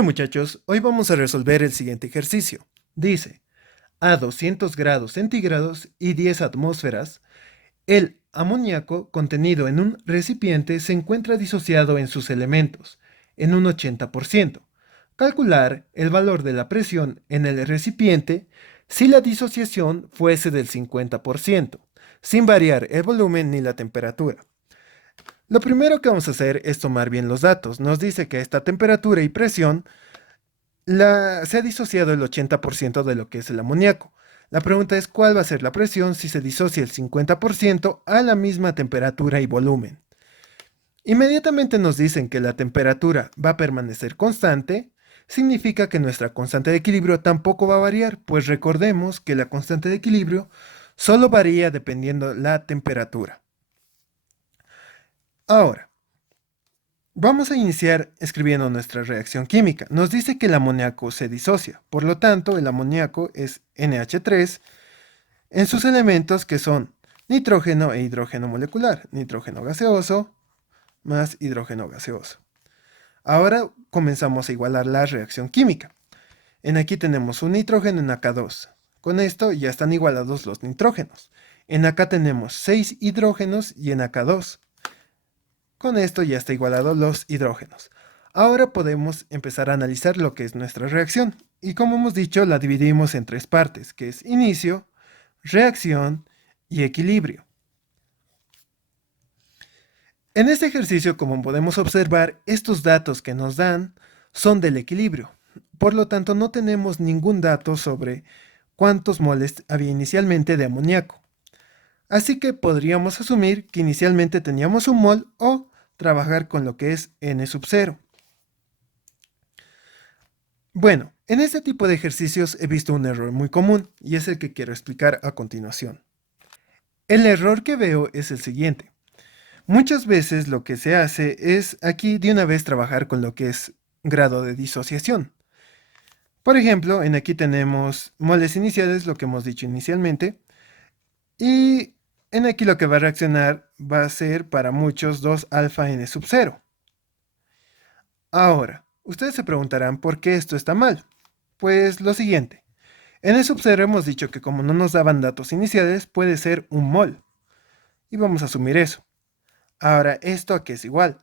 Hola muchachos, hoy vamos a resolver el siguiente ejercicio. Dice, a 200 grados centígrados y 10 atmósferas, el amoníaco contenido en un recipiente se encuentra disociado en sus elementos, en un 80%. Calcular el valor de la presión en el recipiente si la disociación fuese del 50%, sin variar el volumen ni la temperatura. Lo primero que vamos a hacer es tomar bien los datos. Nos dice que a esta temperatura y presión se ha disociado el 80% de lo que es el amoníaco. La pregunta es cuál va a ser la presión si se disocia el 50% a la misma temperatura y volumen. Inmediatamente nos dicen que la temperatura va a permanecer constante, significa que nuestra constante de equilibrio tampoco va a variar, pues recordemos que la constante de equilibrio solo varía dependiendo la temperatura. Ahora, vamos a iniciar escribiendo nuestra reacción química. Nos dice que el amoníaco se disocia, por lo tanto el amoníaco es NH3 en sus elementos que son nitrógeno e hidrógeno molecular, nitrógeno gaseoso más hidrógeno gaseoso. Ahora comenzamos a igualar la reacción química. En aquí tenemos un nitrógeno en AK2. Con esto ya están igualados los nitrógenos. En acá tenemos 6 hidrógenos y en AK2. Con esto ya está igualado los hidrógenos. Ahora podemos empezar a analizar lo que es nuestra reacción. Y como hemos dicho, la dividimos en tres partes, que es inicio, reacción y equilibrio. En este ejercicio, como podemos observar, estos datos que nos dan son del equilibrio. Por lo tanto, no tenemos ningún dato sobre cuántos moles había inicialmente de amoníaco. Así que podríamos asumir que inicialmente teníamos un mol o trabajar con lo que es n sub 0. Bueno, en este tipo de ejercicios he visto un error muy común y es el que quiero explicar a continuación. El error que veo es el siguiente. Muchas veces lo que se hace es aquí de una vez trabajar con lo que es grado de disociación. Por ejemplo, en aquí tenemos moles iniciales, lo que hemos dicho inicialmente, y en aquí lo que va a reaccionar va a ser para muchos 2 alfa n sub 0. Ahora, ustedes se preguntarán por qué esto está mal. Pues lo siguiente, en el sub 0 hemos dicho que como no nos daban datos iniciales, puede ser un mol. Y vamos a asumir eso. Ahora, ¿esto a qué es igual?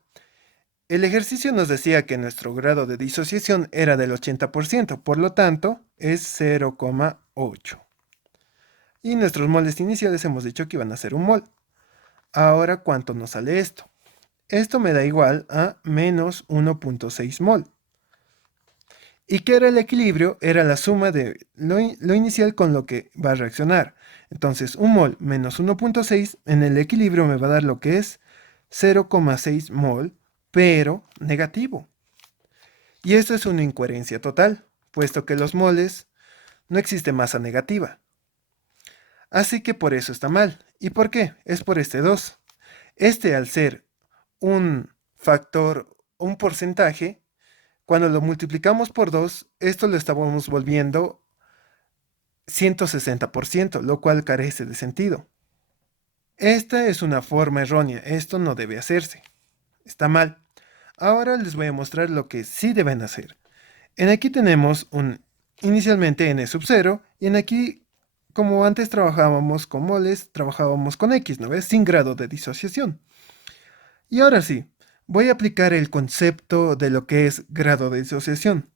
El ejercicio nos decía que nuestro grado de disociación era del 80%, por lo tanto, es 0,8. Y nuestros moles iniciales hemos dicho que iban a ser un mol. Ahora, ¿cuánto nos sale esto? Esto me da igual a menos 1,6 mol. ¿Y qué era el equilibrio? Era la suma de lo inicial con lo que va a reaccionar. Entonces, un mol menos 1,6 en el equilibrio me va a dar lo que es 0,6 mol, pero negativo. Y esto es una incoherencia total, puesto que los moles no existe masa negativa. Así que por eso está mal. ¿Y por qué? Es por este 2. Este, al ser un factor, un porcentaje, cuando lo multiplicamos por 2, esto lo estamos volviendo 160%, lo cual carece de sentido. Esta es una forma errónea, esto no debe hacerse. Está mal. Ahora les voy a mostrar lo que sí deben hacer. En aquí tenemos inicialmente n sub 0 y en aquí, como antes trabajábamos con moles, trabajábamos con x, ¿no ves? Sin grado de disociación. Y ahora sí, voy a aplicar el concepto de lo que es grado de disociación.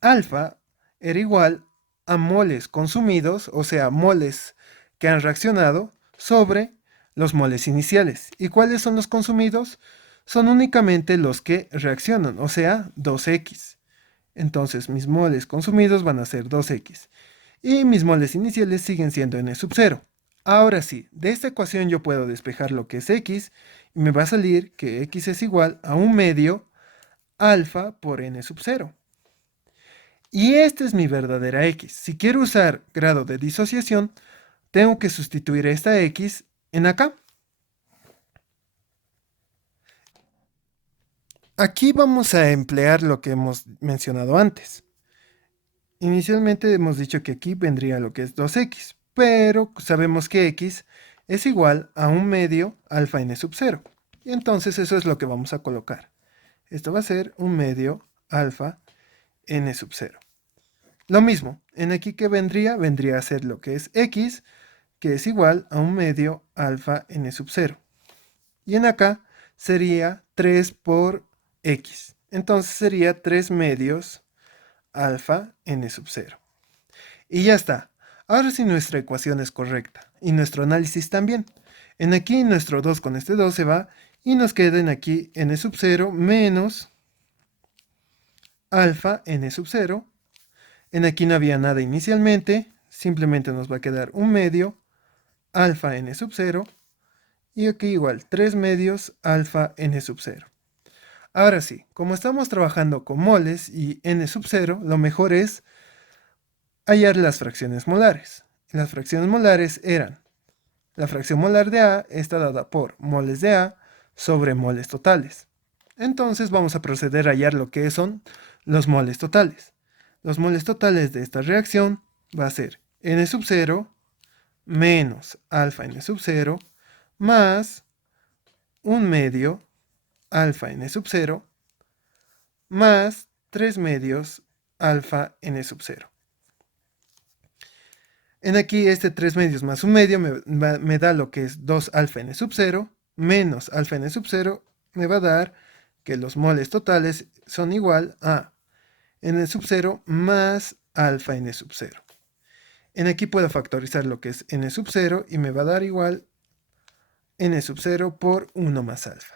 Alfa era igual a moles consumidos, o sea, moles que han reaccionado, sobre los moles iniciales. ¿Y cuáles son los consumidos? Son únicamente los que reaccionan, o sea, 2x. Entonces mis moles consumidos van a ser 2x. Y mis moles iniciales siguen siendo n sub 0. Ahora sí, de esta ecuación yo puedo despejar lo que es x y me va a salir que x es igual a 1 medio alfa por n sub 0. Y esta es mi verdadera x. Si quiero usar grado de disociación, tengo que sustituir esta x en acá. Aquí vamos a emplear lo que hemos mencionado antes. Inicialmente hemos dicho que aquí vendría lo que es 2x, pero sabemos que x es igual a 1 medio alfa n sub 0. Y entonces eso es lo que vamos a colocar. Esto va a ser 1 medio alfa n sub 0. Lo mismo, en aquí que vendría a ser lo que es x, que es igual a 1 medio alfa n sub 0. Y en acá sería 3 por x. Entonces sería 3 medios alfa n sub 0. Y ya está. Ahora sí nuestra ecuación es correcta. Y nuestro análisis también. En aquí nuestro 2 con este 2 se va. Y nos queda en aquí n sub 0 menos alfa n sub 0. En aquí no había nada inicialmente. Simplemente nos va a quedar 1 medio alfa n sub 0. Y aquí igual 3 medios alfa n sub 0. Ahora sí, como estamos trabajando con moles y n sub 0, lo mejor es hallar las fracciones molares. Las fracciones molares eran, la fracción molar de A está dada por moles de A sobre moles totales. Entonces vamos a proceder a hallar lo que son los moles totales. Los moles totales de esta reacción va a ser n sub 0 menos alfa n sub 0 más 1 medio alfa n sub 0 más 3 medios alfa n sub 0. En aquí este 3 medios más 1 medio me da lo que es 2 alfa n sub 0 menos alfa n sub 0 me va a dar que los moles totales son igual a n sub 0 más alfa n sub 0. En aquí puedo factorizar lo que es n sub 0 y me va a dar igual n sub 0 por 1 más alfa.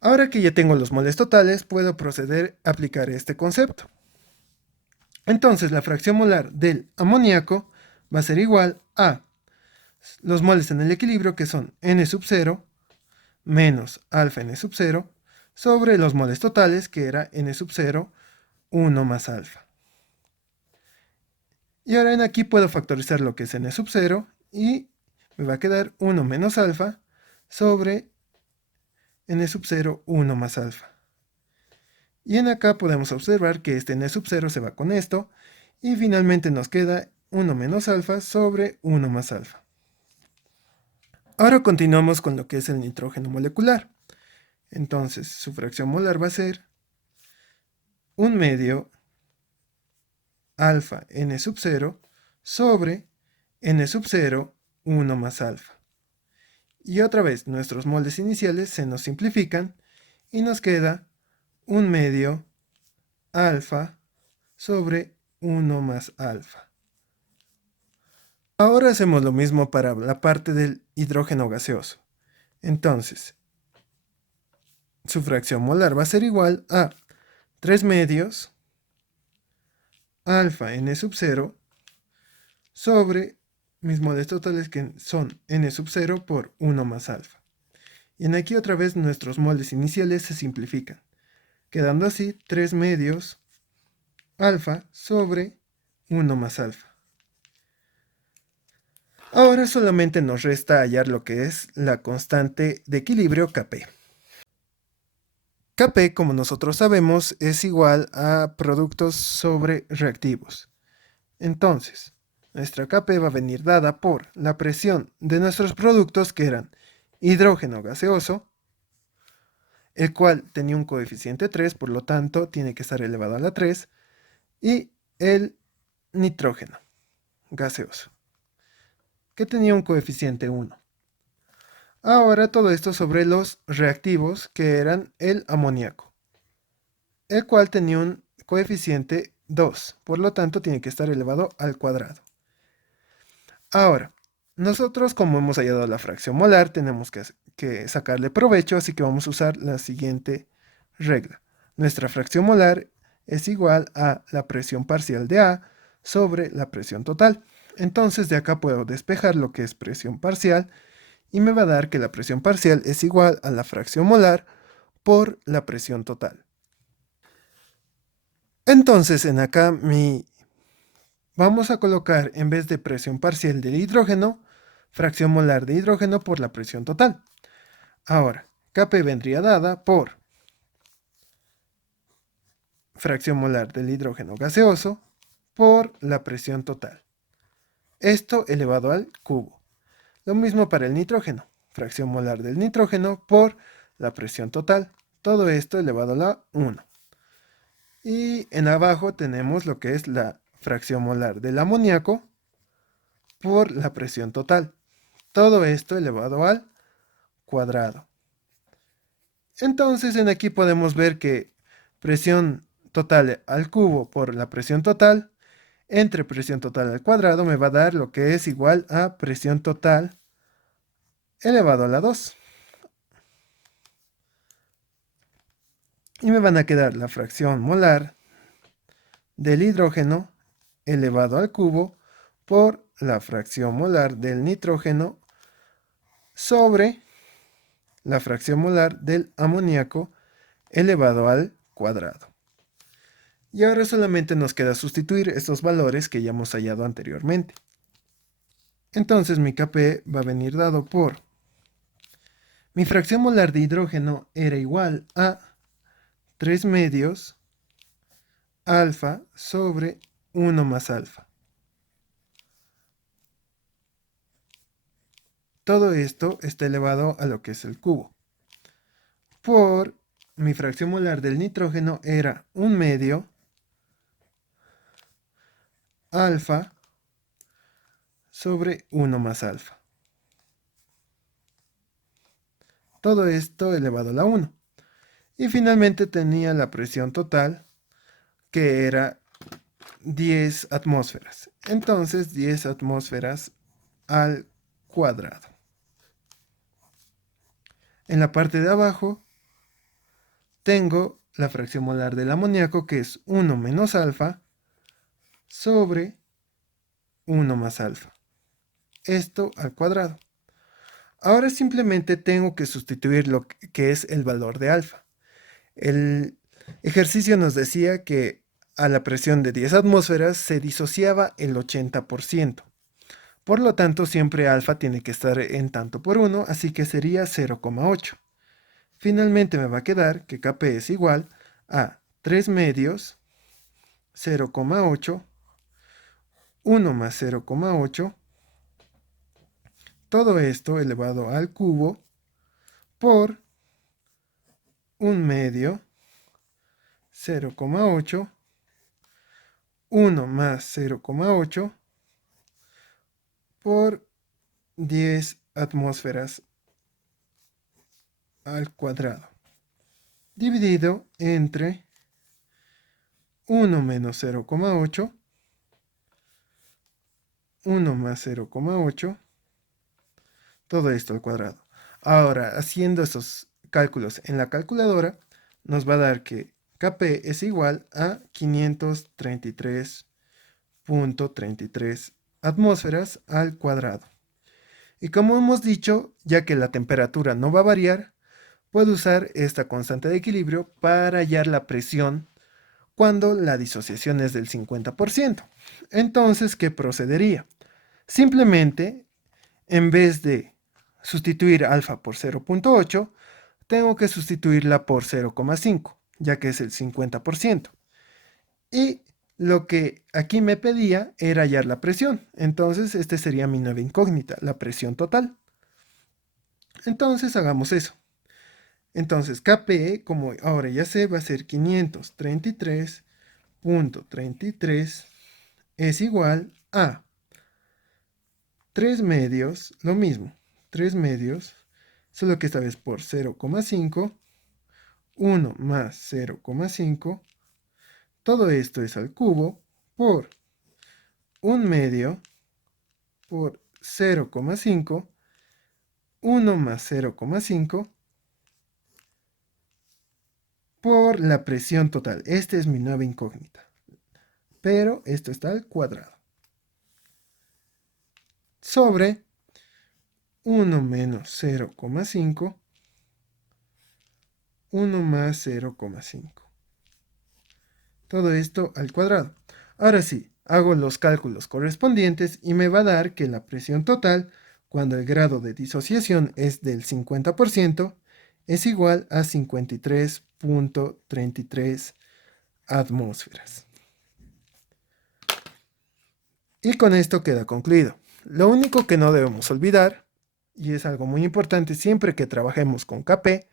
Ahora que ya tengo los moles totales, puedo proceder a aplicar este concepto. Entonces, la fracción molar del amoníaco va a ser igual a los moles en el equilibrio, que son n sub 0 menos alfa n sub 0, sobre los moles totales, que era n sub 0, 1 más alfa. Y ahora en aquí puedo factorizar lo que es n sub 0 y me va a quedar 1 menos alfa sobre n sub 0, 1 más alfa. Y en acá podemos observar que este n sub 0 se va con esto y finalmente nos queda 1 menos alfa sobre 1 más alfa. Ahora continuamos con lo que es el nitrógeno molecular. Entonces su fracción molar va a ser 1 medio alfa n sub 0 sobre n sub 0, 1 más alfa. Y otra vez nuestros moldes iniciales se nos simplifican y nos queda 1 medio alfa sobre 1 más alfa. Ahora hacemos lo mismo para la parte del hidrógeno gaseoso. Entonces, su fracción molar va a ser igual a 3 medios alfa n sub 0 sobre mis moles totales, que son n sub 0 por 1 más alfa. Y en aquí otra vez nuestros moldes iniciales se simplifican, quedando así 3 medios alfa sobre 1 más alfa. Ahora solamente nos resta hallar lo que es la constante de equilibrio Kp. Kp, como nosotros sabemos, es igual a productos sobre reactivos. Entonces, nuestra Kp va a venir dada por la presión de nuestros productos, que eran hidrógeno gaseoso, el cual tenía un coeficiente 3, por lo tanto tiene que estar elevado a la 3, y el nitrógeno gaseoso, que tenía un coeficiente 1. Ahora todo esto sobre los reactivos, que eran el amoníaco, el cual tenía un coeficiente 2, por lo tanto tiene que estar elevado al cuadrado. Ahora, nosotros, como hemos hallado la fracción molar, tenemos que sacarle provecho, así que vamos a usar la siguiente regla. Nuestra fracción molar es igual a la presión parcial de A sobre la presión total. Entonces de acá puedo despejar lo que es presión parcial y me va a dar que la presión parcial es igual a la fracción molar por la presión total. Entonces en acá vamos a colocar, en vez de presión parcial del hidrógeno, fracción molar de hidrógeno por la presión total. Ahora, Kp vendría dada por fracción molar del hidrógeno gaseoso por la presión total. Esto elevado al cubo. Lo mismo para el nitrógeno. Fracción molar del nitrógeno por la presión total. Todo esto elevado a la 1. Y en abajo tenemos lo que es la fracción molar del amoníaco por la presión total. Todo esto elevado al cuadrado. Entonces en aquí podemos ver que presión total al cubo por la presión total entre presión total al cuadrado me va a dar lo que es igual a presión total elevado a la 2. Y me van a quedar la fracción molar del hidrógeno elevado al cubo por la fracción molar del nitrógeno sobre la fracción molar del amoníaco elevado al cuadrado. Y ahora solamente nos queda sustituir estos valores que ya hemos hallado anteriormente. Entonces mi Kp va a venir dado por mi fracción molar de hidrógeno era igual a 3 medios alfa sobre 1 más alfa. Todo esto está elevado a lo que es el cubo. Por mi fracción molar del nitrógeno era 1 medio alfa sobre 1 más alfa. Todo esto elevado a la 1. Y finalmente tenía la presión total, que era 10 atmósferas. Entonces 10 atmósferas al cuadrado. En la parte de abajo tengo la fracción molar del amoníaco, que es 1 menos alfa sobre 1 más alfa. Esto al cuadrado. Ahora simplemente tengo que sustituir lo que es el valor de alfa. El ejercicio nos decía que a la presión de 10 atmósferas se disociaba el 80%. Por lo tanto, siempre alfa tiene que estar en tanto por 1, así que sería 0,8. Finalmente me va a quedar que Kp es igual a 3 medios 0,8, 1 más 0,8, todo esto elevado al cubo por 1 medio 0,8, 1 más 0,8 por 10 atmósferas al cuadrado, dividido entre 1 menos 0,8, 1 más 0,8, todo esto al cuadrado. Ahora, haciendo estos cálculos en la calculadora, nos va a dar que Kp es igual a 533.33 atmósferas al cuadrado. Y como hemos dicho, ya que la temperatura no va a variar, puedo usar esta constante de equilibrio para hallar la presión cuando la disociación es del 50%. Entonces, ¿qué procedería? Simplemente, en vez de sustituir alfa por 0,8, tengo que sustituirla por 0,5, ya que es el 50%. Y lo que aquí me pedía era hallar la presión. Entonces, este sería mi nueva incógnita, la presión total. Entonces, hagamos eso. Entonces, Kp, como ahora ya sé, va a ser 533.33 es igual a 3 medios, lo mismo, 3 medios, solo que esta vez por 0,5, 1 más 0,5, todo esto es al cubo, por 1 medio, por 0,5, 1 más 0,5, por la presión total. Esta es mi nueva incógnita. Pero esto está al cuadrado. Sobre 1 menos 0,5, 1 más 0,5. Todo esto al cuadrado. Ahora sí, hago los cálculos correspondientes y me va a dar que la presión total, cuando el grado de disociación es del 50%, es igual a 53.33 atmósferas. Y con esto queda concluido. Lo único que no debemos olvidar, y es algo muy importante siempre que trabajemos con Kp,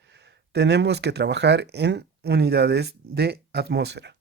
tenemos que trabajar en unidades de atmósfera.